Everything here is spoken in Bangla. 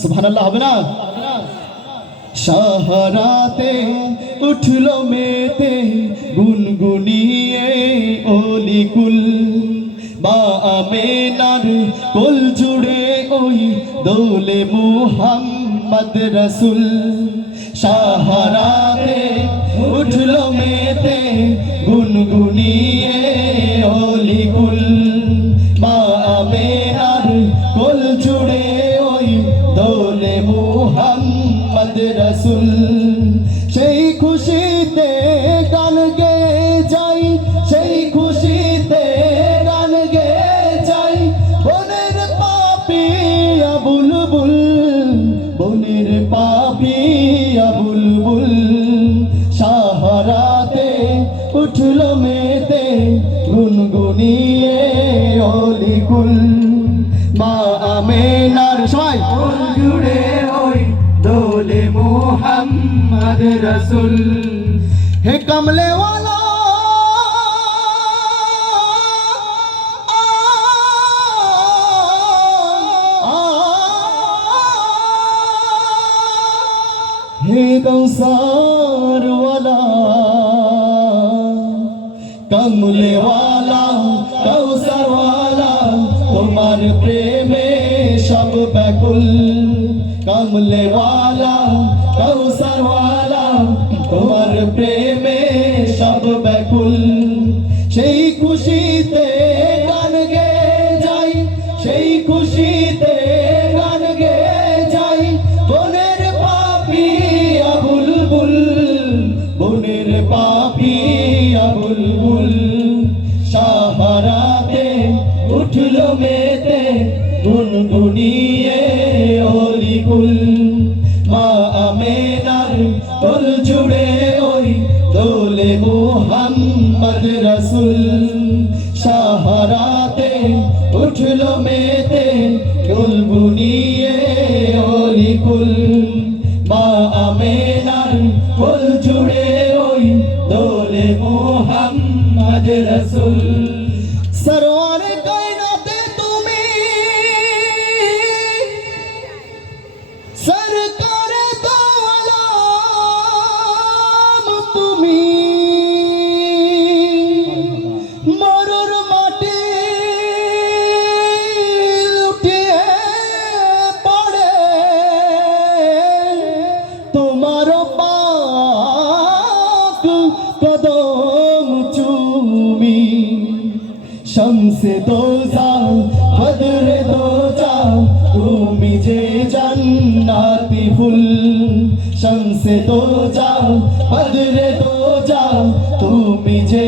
সুবহানাল্লাহ হবে না? সাহারাতে উঠলো মেতে গুনগুনিয়ে অলিকুল, মা আমেনার কোল জুড়ে ওই দোলে মুহাম্মদ রসুল। সাহারাতে উঠলো মেতে গুনগুনিয়ে অলিকুল, মা আমেনার কোল জুড়ে ওই দোলে মুহাম্মদ রসুল। সেই খুশিতে গান গেয়ে যাই, সেই খুশিতে গান গেয়ে যাই, বনের পাপিয়া বুলবুল, বনের পাপিয়া বুলবুল। সাহারাতে উঠলো মেতে গুনগুনিয়ে অলিকুল, মা আমেনার সবাই কোল জুড়ে ওই দোলে মুহাম্মদ রসুল। হে কমলে ওয়ালা হে কৌসার ওয়ালা, কমলে ওয়ালা কৌসার ওয়ালা, তোমার প্রেমে সব ব্যাকুল। কমলে ওয়ালা কৌসার ওয়ালা, তোমার প্রেমে সব ব্যাকুল। সেই খুশিতে গান গেয়ে যাই, সেই খুশিতে গান গেয়ে যাই, বনের পাপিয়া বুলবুল, বনের পাপিয়া বুলবুল। সাহারাতে উঠলো মেতে গুনগুনিয়ে অলিকুল, মা আমেনার কোল জুড়ে ওই দোলে মুহাম্মদ রসুল। সাহারাতে উঠলো মেতে গুনগুনিয়ে অলিকুল, মা আমেনার কোল জুড়ে ওই দোলে মুহাম্মদ রসুল। সরওয়ার কায়নাতে তুমি, সরকার দো আলম তুমি, মরুর মাটি লুটিয়ে পড়ে তোমার পাক কদম চুমি। শমসে দোজা বদরে দোজা, তুমি যে জান্নাতি ফুল। শমসে দোজা বদরে দোজা, তুমি যে